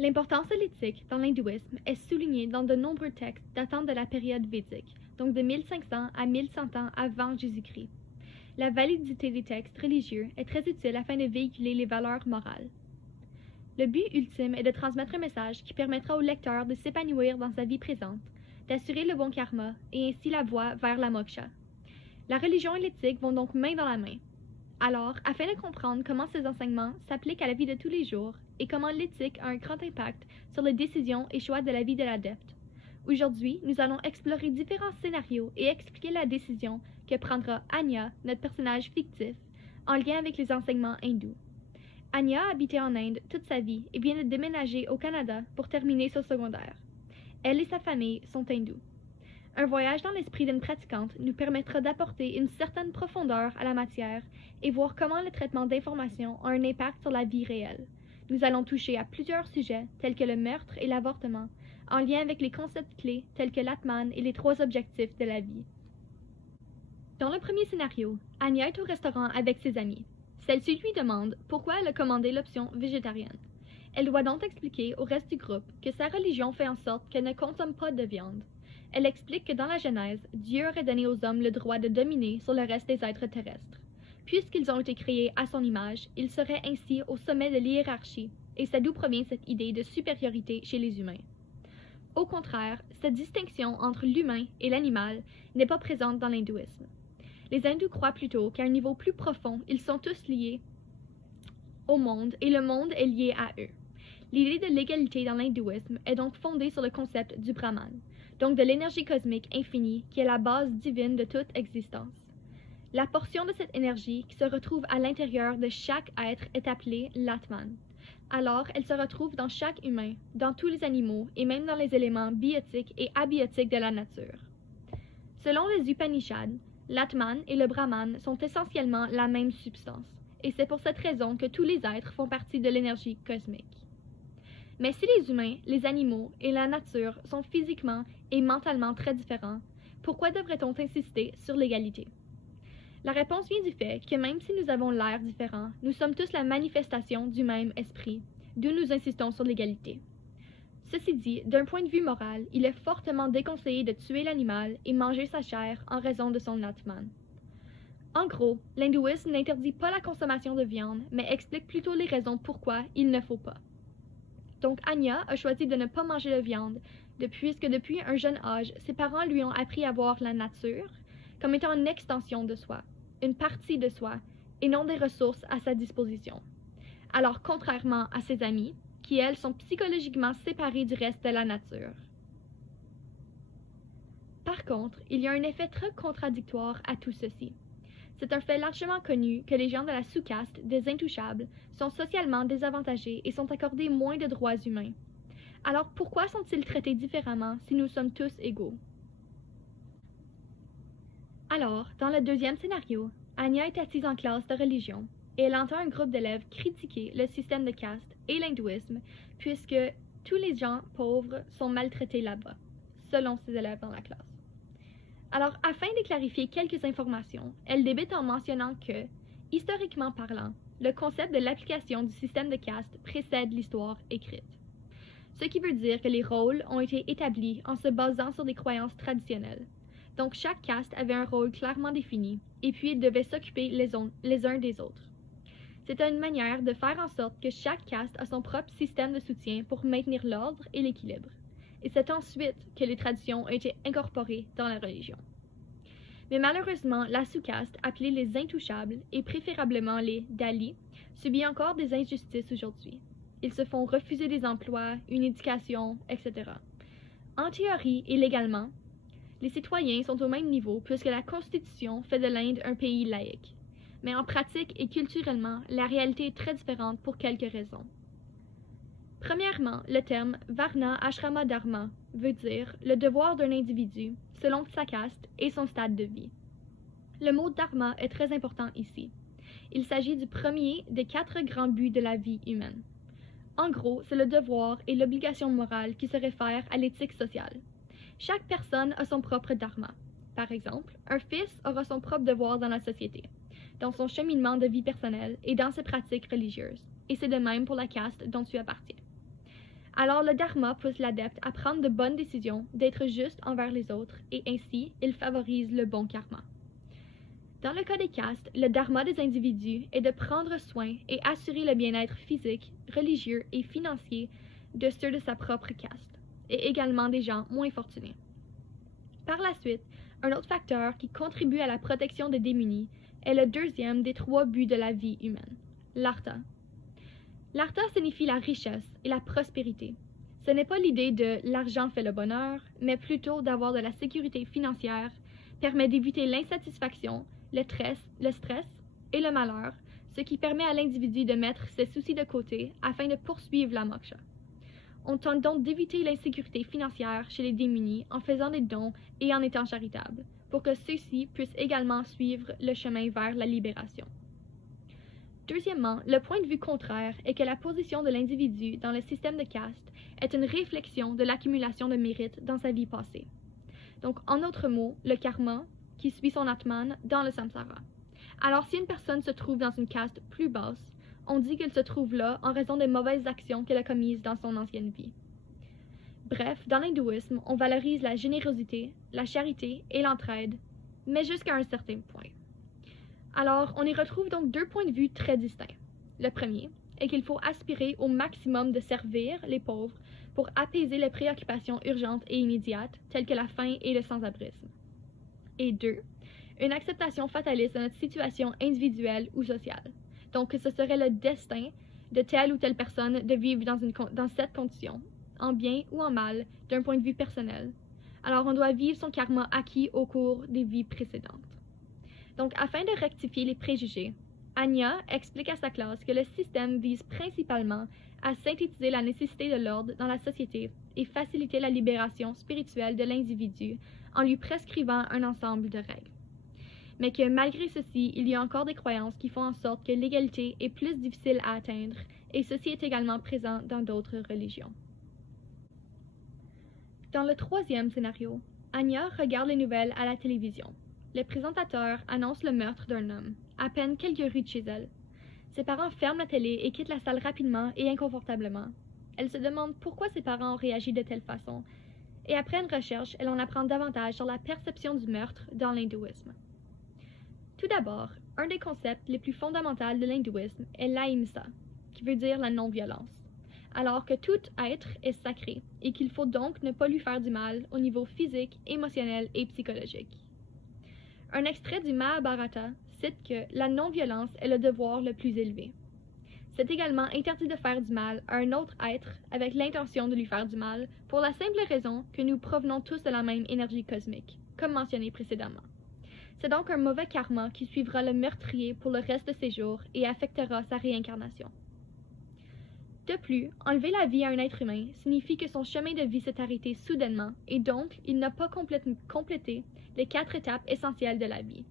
L'importance de l'éthique dans l'hindouisme est soulignée dans de nombreux textes datant de la période védique, donc de 1500 à 1100 ans avant Jésus-Christ. La validité des textes religieux est très utile afin de véhiculer les valeurs morales. Le but ultime est de transmettre un message qui permettra au lecteur de s'épanouir dans sa vie présente, d'assurer le bon karma et ainsi la voie vers la moksha. La religion et l'éthique vont donc main dans la main. Alors, afin de comprendre comment ces enseignements s'appliquent à la vie de tous les jours et comment l'éthique a un grand impact sur les décisions et choix de la vie de l'adepte, aujourd'hui, nous allons explorer différents scénarios et expliquer la décision que prendra Anya, notre personnage fictif, en lien avec les enseignements hindous. Anya a habité en Inde toute sa vie et vient de déménager au Canada pour terminer son secondaire. Elle et sa famille sont hindous. Un voyage dans l'esprit d'une pratiquante nous permettra d'apporter une certaine profondeur à la matière et voir comment le traitement d'informations a un impact sur la vie réelle. Nous allons toucher à plusieurs sujets tels que le meurtre et l'avortement, en lien avec les concepts clés tels que l'Atman et les 3 objectifs de la vie. Dans le premier scénario, Anya est au restaurant avec ses amis. Celle-ci lui demande pourquoi elle a commandé l'option végétarienne. Elle doit donc expliquer au reste du groupe que sa religion fait en sorte qu'elle ne consomme pas de viande. Elle explique que dans la Genèse, Dieu aurait donné aux hommes le droit de dominer sur le reste des êtres terrestres. Puisqu'ils ont été créés à son image, ils seraient ainsi au sommet de l'hiérarchie, et c'est d'où provient cette idée de supériorité chez les humains. Au contraire, cette distinction entre l'humain et l'animal n'est pas présente dans l'hindouisme. Les hindous croient plutôt qu'à un niveau plus profond, ils sont tous liés au monde et le monde est lié à eux. L'idée de l'égalité dans l'hindouisme est donc fondée sur le concept du Brahman, donc de l'énergie cosmique infinie qui est la base divine de toute existence. La portion de cette énergie qui se retrouve à l'intérieur de chaque être est appelée l'Atman. Alors, elle se retrouve dans chaque humain, dans tous les animaux et même dans les éléments biotiques et abiotiques de la nature. Selon les Upanishads, l'Atman et le Brahman sont essentiellement la même substance, et c'est pour cette raison que tous les êtres font partie de l'énergie cosmique. Mais si les humains, les animaux et la nature sont physiquement et mentalement très différents, pourquoi devrait-on insister sur l'égalité? La réponse vient du fait que même si nous avons l'air différents, nous sommes tous la manifestation du même esprit, d'où nous insistons sur l'égalité. Ceci dit, d'un point de vue moral, il est fortement déconseillé de tuer l'animal et manger sa chair en raison de son Atman. En gros, l'hindouisme n'interdit pas la consommation de viande, mais explique plutôt les raisons pourquoi il ne faut pas. Donc Anya a choisi de ne pas manger de viande, puisque depuis un jeune âge, ses parents lui ont appris à voir la nature comme étant une extension de soi, une partie de soi, et non des ressources à sa disposition. Alors contrairement à ses amis, qui elles sont psychologiquement séparées du reste de la nature. Par contre, il y a un effet très contradictoire à tout ceci. C'est un fait largement connu que les gens de la sous-caste des intouchables sont socialement désavantagés et sont accordés moins de droits humains. Alors pourquoi sont-ils traités différemment si nous sommes tous égaux? Alors, dans le deuxième scénario, Anya est assise en classe de religion et elle entend un groupe d'élèves critiquer le système de caste et l'hindouisme puisque tous les gens pauvres sont maltraités là-bas, selon ses élèves dans la classe. Alors, afin de clarifier quelques informations, elle débute en mentionnant que, historiquement parlant, le concept de l'application du système de caste précède l'histoire écrite. Ce qui veut dire que les rôles ont été établis en se basant sur des croyances traditionnelles. Donc chaque caste avait un rôle clairement défini, et puis ils devaient s'occuper les uns des autres. C'était une manière de faire en sorte que chaque caste a son propre système de soutien pour maintenir l'ordre et l'équilibre. Et c'est ensuite que les traditions ont été incorporées dans la religion. Mais malheureusement, la sous-caste, appelée les intouchables, et préférablement les Dalits, subit encore des injustices aujourd'hui. Ils se font refuser des emplois, une éducation, etc. En théorie et légalement, les citoyens sont au même niveau puisque la Constitution fait de l'Inde un pays laïque. Mais en pratique et culturellement, la réalité est très différente pour quelques raisons. Premièrement, le terme Varna Ashrama Dharma veut dire le devoir d'un individu selon sa caste et son stade de vie. Le mot dharma est très important ici. Il s'agit du premier des 4 grands buts de la vie humaine. En gros, c'est le devoir et l'obligation morale qui se réfèrent à l'éthique sociale. Chaque personne a son propre dharma. Par exemple, un fils aura son propre devoir dans la société, dans son cheminement de vie personnelle et dans ses pratiques religieuses. Et c'est de même pour la caste dont tu appartiens. Alors le dharma pousse l'adepte à prendre de bonnes décisions, d'être juste envers les autres, et ainsi il favorise le bon karma. Dans le cas des castes, le dharma des individus est de prendre soin et assurer le bien-être physique, religieux et financier de ceux de sa propre caste, et également des gens moins fortunés. Par la suite, un autre facteur qui contribue à la protection des démunis est le deuxième des 3 buts de la vie humaine, l'artha. L'artha signifie la richesse et la prospérité. Ce n'est pas l'idée de l'argent fait le bonheur, mais plutôt d'avoir de la sécurité financière, permet d'éviter l'insatisfaction, le stress et le malheur, ce qui permet à l'individu de mettre ses soucis de côté afin de poursuivre la moksha. On tente donc d'éviter l'insécurité financière chez les démunis en faisant des dons et en étant charitable, pour que ceux-ci puissent également suivre le chemin vers la libération. Deuxièmement, le point de vue contraire est que la position de l'individu dans le système de caste est une réflexion de l'accumulation de mérites dans sa vie passée. Donc, en d'autres mots, le karma qui suit son atman dans le samsara. Alors, si une personne se trouve dans une caste plus basse, on dit qu'elle se trouve là en raison des mauvaises actions qu'elle a commises dans son ancienne vie. Bref, dans l'hindouisme, on valorise la générosité, la charité et l'entraide, mais jusqu'à un certain point. Alors, on y retrouve donc 2 points de vue très distincts. Le premier est qu'il faut aspirer au maximum de servir les pauvres pour apaiser les préoccupations urgentes et immédiates, telles que la faim et le sans-abrisme. Et 2, une acceptation fataliste de notre situation individuelle ou sociale. Donc, que ce serait le destin de telle ou telle personne de vivre dans cette condition, en bien ou en mal, d'un point de vue personnel. Alors, on doit vivre son karma acquis au cours des vies précédentes. Donc, afin de rectifier les préjugés, Anya explique à sa classe que le système vise principalement à synthétiser la nécessité de l'ordre dans la société et faciliter la libération spirituelle de l'individu en lui prescrivant un ensemble de règles. Mais que malgré ceci, il y a encore des croyances qui font en sorte que l'égalité est plus difficile à atteindre, et ceci est également présent dans d'autres religions. Dans le troisième scénario, Anya regarde les nouvelles à la télévision. Le présentateur annonce le meurtre d'un homme, à peine quelques rues de chez elle. Ses parents ferment la télé et quittent la salle rapidement et inconfortablement. Elle se demande pourquoi ses parents ont réagi de telle façon, et après une recherche, elle en apprend davantage sur la perception du meurtre dans l'hindouisme. Tout d'abord, un des concepts les plus fondamentaux de l'hindouisme est l'ahimsa, qui veut dire la non-violence, alors que tout être est sacré et qu'il faut donc ne pas lui faire du mal au niveau physique, émotionnel et psychologique. Un extrait du Mahabharata cite que la non-violence est le devoir le plus élevé. C'est également interdit de faire du mal à un autre être avec l'intention de lui faire du mal, pour la simple raison que nous provenons tous de la même énergie cosmique, comme mentionné précédemment. C'est donc un mauvais karma qui suivra le meurtrier pour le reste de ses jours et affectera sa réincarnation. De plus, enlever la vie à un être humain signifie que son chemin de vie s'est arrêté soudainement et donc il n'a pas complété les 4 étapes essentielles de la vie,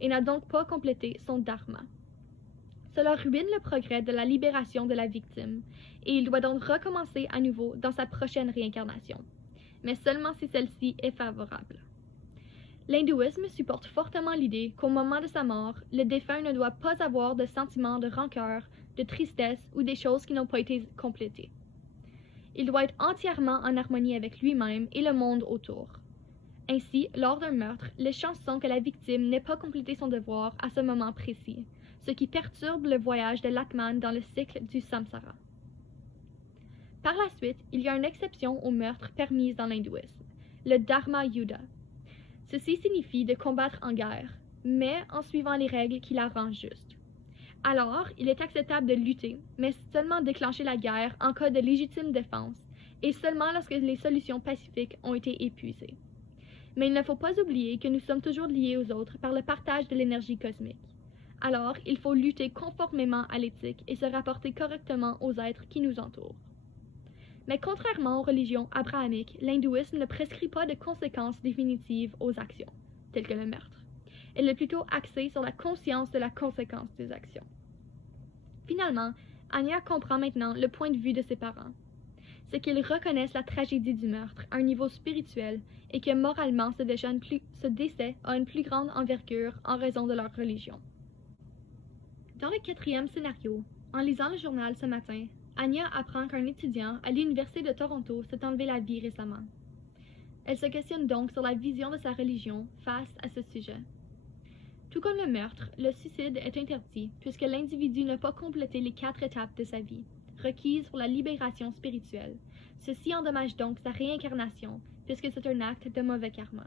et n'a donc pas complété son dharma. Cela ruine le progrès de la libération de la victime, et il doit donc recommencer à nouveau dans sa prochaine réincarnation, mais seulement si celle-ci est favorable. L'hindouisme supporte fortement l'idée qu'au moment de sa mort, le défunt ne doit pas avoir de sentiment de rancœur, de tristesse ou des choses qui n'ont pas été complétées. Il doit être entièrement en harmonie avec lui-même et le monde autour. Ainsi, lors d'un meurtre, les chances sont que la victime n'ait pas complété son devoir à ce moment précis, ce qui perturbe le voyage de l'Atman dans le cycle du samsara. Par la suite, il y a une exception aux meurtres permises dans l'hindouisme, le dharma yuddha. Ceci signifie de combattre en guerre, mais en suivant les règles qui la rendent juste. Alors, il est acceptable de lutter, mais seulement déclencher la guerre en cas de légitime défense, et seulement lorsque les solutions pacifiques ont été épuisées. Mais il ne faut pas oublier que nous sommes toujours liés aux autres par le partage de l'énergie cosmique. Alors, il faut lutter conformément à l'éthique et se rapporter correctement aux êtres qui nous entourent. Mais contrairement aux religions abrahamiques, l'hindouisme ne prescrit pas de conséquences définitives aux actions, telles que le meurtre. Elle est plutôt axée sur la conscience de la conséquence des actions. Finalement, Anya comprend maintenant le point de vue de ses parents. C'est qu'ils reconnaissent la tragédie du meurtre à un niveau spirituel et que moralement ce décès a une plus grande envergure en raison de leur religion. Dans le 4e scénario, en lisant le journal ce matin, Anya apprend qu'un étudiant à l'Université de Toronto s'est enlevé la vie récemment. Elle se questionne donc sur la vision de sa religion face à ce sujet. Tout comme le meurtre, le suicide est interdit puisque l'individu n'a pas complété les 4 étapes de sa vie, requises pour la libération spirituelle. Ceci endommage donc sa réincarnation puisque c'est un acte de mauvais karma.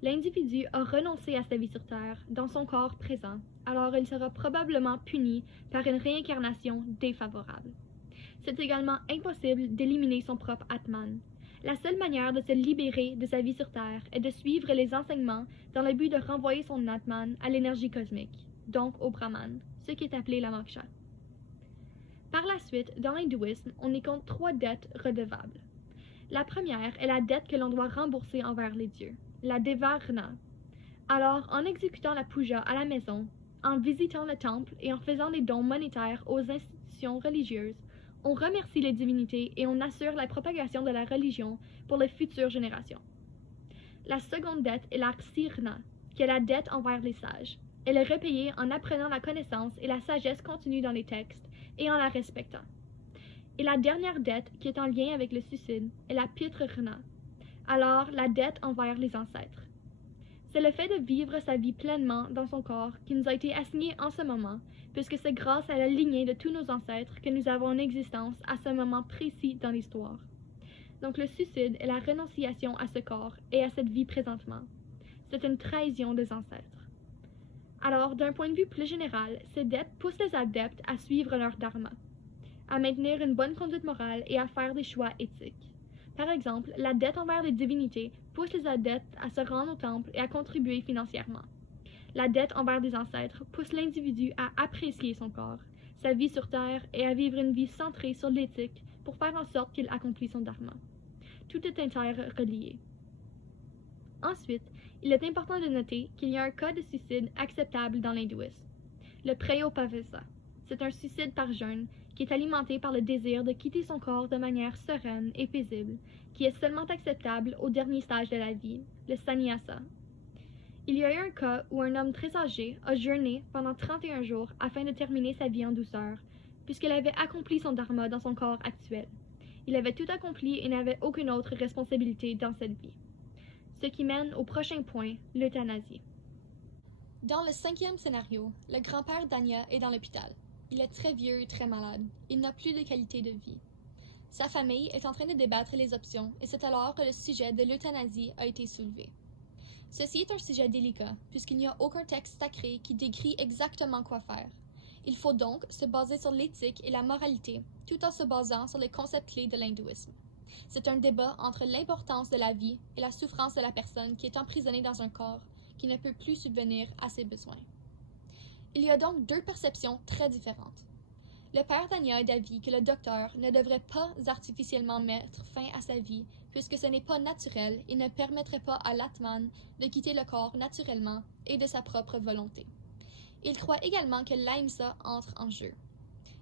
L'individu a renoncé à sa vie sur Terre dans son corps présent, alors il sera probablement puni par une réincarnation défavorable. C'est également impossible d'éliminer son propre Atman. La seule manière de se libérer de sa vie sur Terre est de suivre les enseignements dans le but de renvoyer son Atman à l'énergie cosmique, donc au Brahman, ce qui est appelé la moksha. Par la suite, dans l'hindouisme, on y compte 3 dettes redevables. La première est la dette que l'on doit rembourser envers les dieux, la Devarna. Alors, en exécutant la puja à la maison, en visitant le temple et en faisant des dons monétaires aux institutions religieuses, on remercie les divinités et on assure la propagation de la religion pour les futures générations. La seconde dette est la Ksirna, qui est la dette envers les sages. Elle est repayée en apprenant la connaissance et la sagesse contenue dans les textes et en la respectant. Et la dernière dette, qui est en lien avec le suicide, est la Pitrurna, alors la dette envers les ancêtres. C'est le fait de vivre sa vie pleinement dans son corps qui nous a été assigné en ce moment, puisque c'est grâce à la lignée de tous nos ancêtres que nous avons en existence à ce moment précis dans l'histoire. Donc le suicide est la renonciation à ce corps et à cette vie présentement. C'est une trahison des ancêtres. Alors, d'un point de vue plus général, ces dettes poussent les adeptes à suivre leur dharma, à maintenir une bonne conduite morale et à faire des choix éthiques. Par exemple, la dette envers les divinités pousse les adeptes à se rendre au temple et à contribuer financièrement. La dette envers les ancêtres pousse l'individu à apprécier son corps, sa vie sur Terre et à vivre une vie centrée sur l'éthique pour faire en sorte qu'il accomplisse son dharma. Tout est interrelié. Ensuite, il est important de noter qu'il y a un cas de suicide acceptable dans l'hindouisme, le prayopavesa. C'est un suicide par jeûne qui est alimenté par le désir de quitter son corps de manière sereine et paisible, qui est seulement acceptable au dernier stage de la vie, le sannyasa. Il y a eu un cas où un homme très âgé a jeûné pendant 31 jours afin de terminer sa vie en douceur, puisqu'il avait accompli son dharma dans son corps actuel. Il avait tout accompli et n'avait aucune autre responsabilité dans cette vie. Ce qui mène au prochain point, l'euthanasie. Dans le 5e scénario, le grand-père d'Anya est dans l'hôpital. Il est très vieux et très malade. Il n'a plus de qualité de vie. Sa famille est en train de débattre les options et c'est alors que le sujet de l'euthanasie a été soulevé. Ceci est un sujet délicat, puisqu'il n'y a aucun texte sacré qui décrit exactement quoi faire. Il faut donc se baser sur l'éthique et la moralité, tout en se basant sur les concepts clés de l'hindouisme. C'est un débat entre l'importance de la vie et la souffrance de la personne qui est emprisonnée dans un corps qui ne peut plus subvenir à ses besoins. Il y a donc 2 perceptions très différentes. Le père d'Anya est d'avis que le docteur ne devrait pas artificiellement mettre fin à sa vie puisque ce n'est pas naturel et ne permettrait pas à l'Atman de quitter le corps naturellement et de sa propre volonté. Il croit également que l'Ahimsa entre en jeu.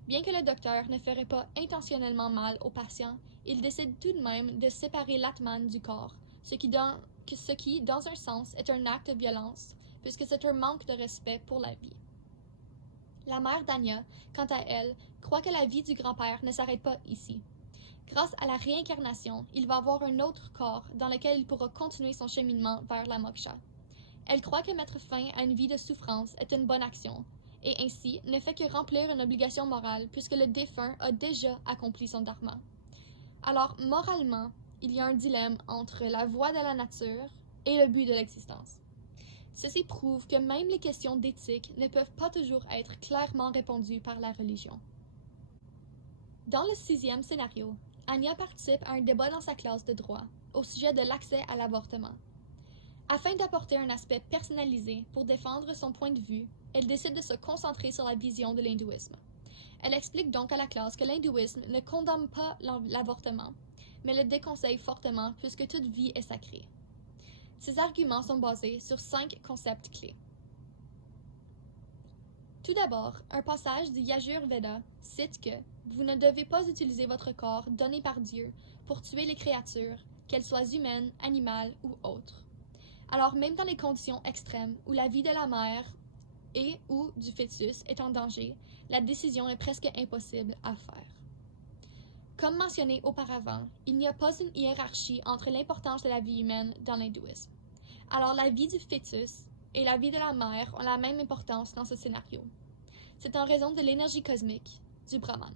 Bien que le docteur ne ferait pas intentionnellement mal au patient, il décide tout de même de séparer l'Atman du corps, ce qui, dans un sens, est un acte de violence, puisque c'est un manque de respect pour la vie. La mère d'Anya, quant à elle, croit que la vie du grand-père ne s'arrête pas ici. Grâce à la réincarnation, il va avoir un autre corps dans lequel il pourra continuer son cheminement vers la moksha. Elle croit que mettre fin à une vie de souffrance est une bonne action, et ainsi ne fait que remplir une obligation morale puisque le défunt a déjà accompli son dharma. Alors, moralement, il y a un dilemme entre la voie de la nature et le but de l'existence. Ceci prouve que même les questions d'éthique ne peuvent pas toujours être clairement répondues par la religion. Dans le 6e scénario, Anya participe à un débat dans sa classe de droit au sujet de l'accès à l'avortement. Afin d'apporter un aspect personnalisé pour défendre son point de vue, elle décide de se concentrer sur la vision de l'hindouisme. Elle explique donc à la classe que l'hindouisme ne condamne pas l'avortement, mais le déconseille fortement puisque toute vie est sacrée. Ses arguments sont basés sur 5 concepts clés. Tout d'abord, un passage du Yajurveda cite que « Vous ne devez pas utiliser votre corps donné par Dieu pour tuer les créatures, qu'elles soient humaines, animales ou autres. » Alors même dans les conditions extrêmes où la vie de la mère et ou du fœtus est en danger, la décision est presque impossible à faire. Comme mentionné auparavant, il n'y a pas une hiérarchie entre l'importance de la vie humaine dans l'hindouisme. Alors la vie du fœtus et la vie de la mère ont la même importance dans ce scénario. C'est en raison de l'énergie cosmique du Brahman.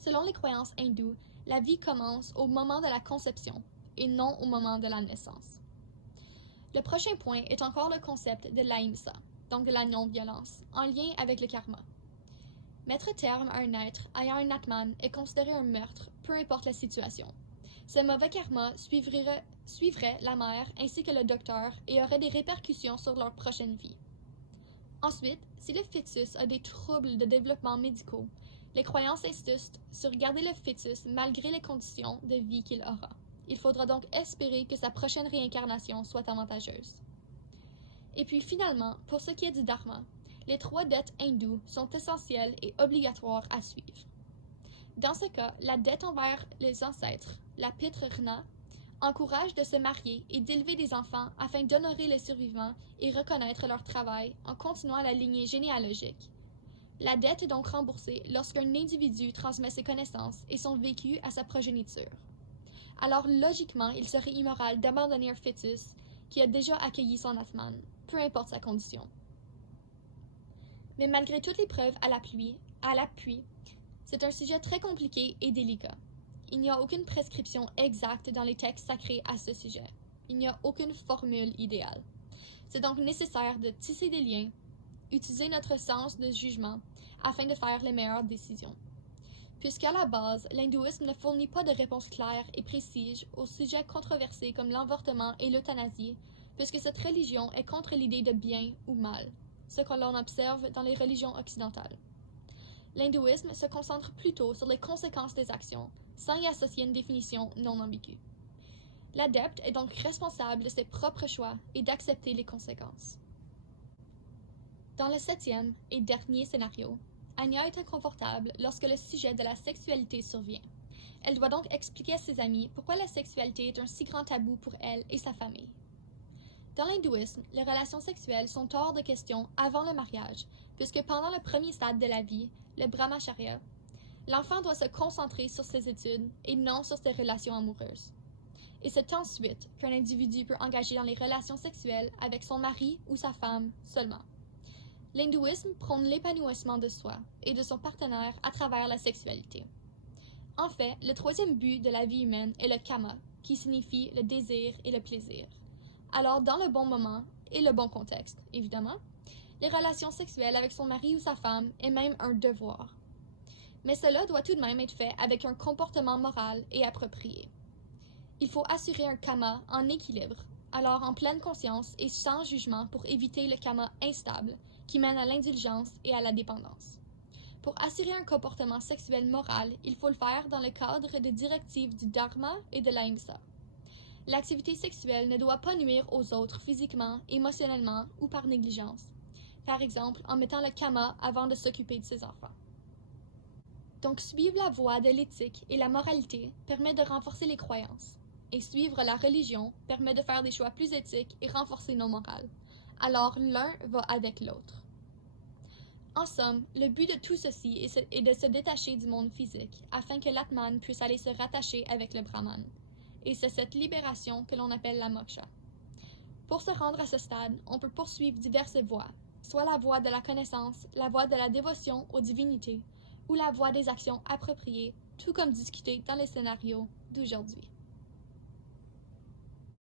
Selon les croyances hindoues, la vie commence au moment de la conception et non au moment de la naissance. Le prochain point est encore le concept de l'ahimsa, donc de la non-violence, en lien avec le karma. Mettre terme à un être ayant un atman est considéré un meurtre, peu importe la situation. Ce mauvais karma suivrait la mère ainsi que le docteur et aurait des répercussions sur leur prochaine vie. Ensuite, si le fœtus a des troubles de développement médicaux, les croyances insistent sur garder le fœtus malgré les conditions de vie qu'il aura. Il faudra donc espérer que sa prochaine réincarnation soit avantageuse. Et puis finalement, pour ce qui est du dharma, les 3 dettes hindoues sont essentielles et obligatoires à suivre. Dans ce cas, la dette envers les ancêtres, la pitrrna, encourage de se marier et d'élever des enfants afin d'honorer les survivants et reconnaître leur travail en continuant la lignée généalogique. La dette est donc remboursée lorsqu'un individu transmet ses connaissances et son vécu à sa progéniture. Alors logiquement, il serait immoral d'abandonner un fœtus qui a déjà accueilli son atman, peu importe sa condition. Mais malgré toutes les preuves à l'appui, c'est un sujet très compliqué et délicat. Il n'y a aucune prescription exacte dans les textes sacrés à ce sujet. Il n'y a aucune formule idéale. C'est donc nécessaire de tisser des liens, utiliser notre sens de jugement afin de faire les meilleures décisions. Puisqu'à la base, l'hindouisme ne fournit pas de réponse claire et précise aux sujets controversés comme l'avortement et l'euthanasie, puisque cette religion est contre l'idée de bien ou mal, ce que l'on observe dans les religions occidentales. L'hindouisme se concentre plutôt sur les conséquences des actions, sans y associer une définition non ambiguë. L'adepte est donc responsable de ses propres choix et d'accepter les conséquences. Dans le 7e et dernier scénario, Anya est inconfortable lorsque le sujet de la sexualité survient. Elle doit donc expliquer à ses amis pourquoi la sexualité est un si grand tabou pour elle et sa famille. Dans l'hindouisme, les relations sexuelles sont hors de question avant le mariage, puisque pendant le premier stade de la vie, le brahmacharya, l'enfant doit se concentrer sur ses études et non sur ses relations amoureuses. Et c'est ensuite qu'un individu peut engager dans les relations sexuelles avec son mari ou sa femme seulement. L'hindouisme prône l'épanouissement de soi et de son partenaire à travers la sexualité. En fait, le 3e but de la vie humaine est le kama, qui signifie le désir et le plaisir. Alors, dans le bon moment et le bon contexte, évidemment, les relations sexuelles avec son mari ou sa femme est même un devoir. Mais cela doit tout de même être fait avec un comportement moral et approprié. Il faut assurer un kama en équilibre, alors en pleine conscience et sans jugement pour éviter le kama instable qui mène à l'indulgence et à la dépendance. Pour assurer un comportement sexuel moral, il faut le faire dans le cadre des directives du dharma et de l'ahimsa. L'activité sexuelle ne doit pas nuire aux autres physiquement, émotionnellement ou par négligence. Par exemple, en mettant le kama avant de s'occuper de ses enfants. Donc, suivre la voie de l'éthique et la moralité permet de renforcer les croyances, et suivre la religion permet de faire des choix plus éthiques et renforcer nos morales. Alors, l'un va avec l'autre. En somme, le but de tout ceci est de se détacher du monde physique, afin que l'Atman puisse aller se rattacher avec le Brahman. Et c'est cette libération que l'on appelle la moksha. Pour se rendre à ce stade, on peut poursuivre diverses voies, soit la voie de la connaissance, la voie de la dévotion aux divinités, ou la voie des actions appropriées, tout comme discuté dans les scénarios d'aujourd'hui.